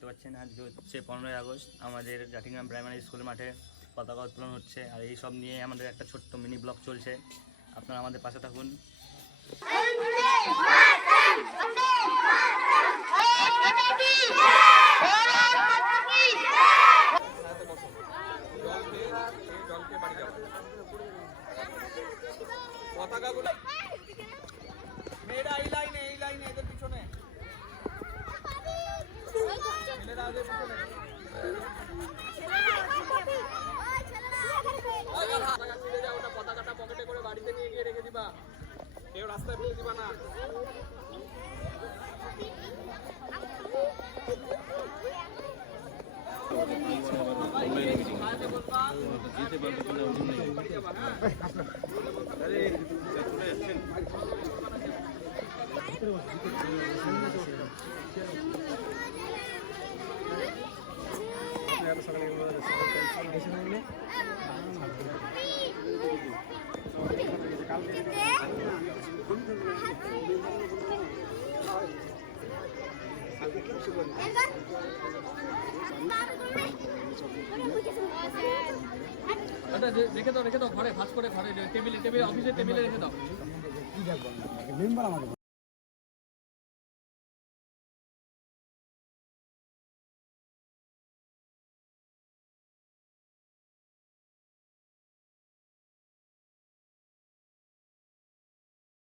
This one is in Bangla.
দেখতে পাচ্ছেন আজকে হচ্ছে 15ই আগস্ট আমাদের জাটিগ্রাম প্রাইমারি স্কুল মাঠে পতাকা উত্তোলন হচ্ছে। আর এই সব নিয়ে আমাদের একটা ছোট্ট মিনি ব্লগ চলছে, আপনারা আমাদের পাশে থাকুন। পতাকাগুলো মেয়েরা এই লাইনে এদের পিছনে ছেলেরা ওদের পিছনে পতাকাটা পকেটে করে বাড়িতে নিয়ে গিয়ে রেখে দিবা, কেউ রাস্তায় ফেলে দিবা না। রেখে দাও ঘরে, ভাঁজ করে ঘরে টেবিলে অফিসের টেবিলে রেখে দাও।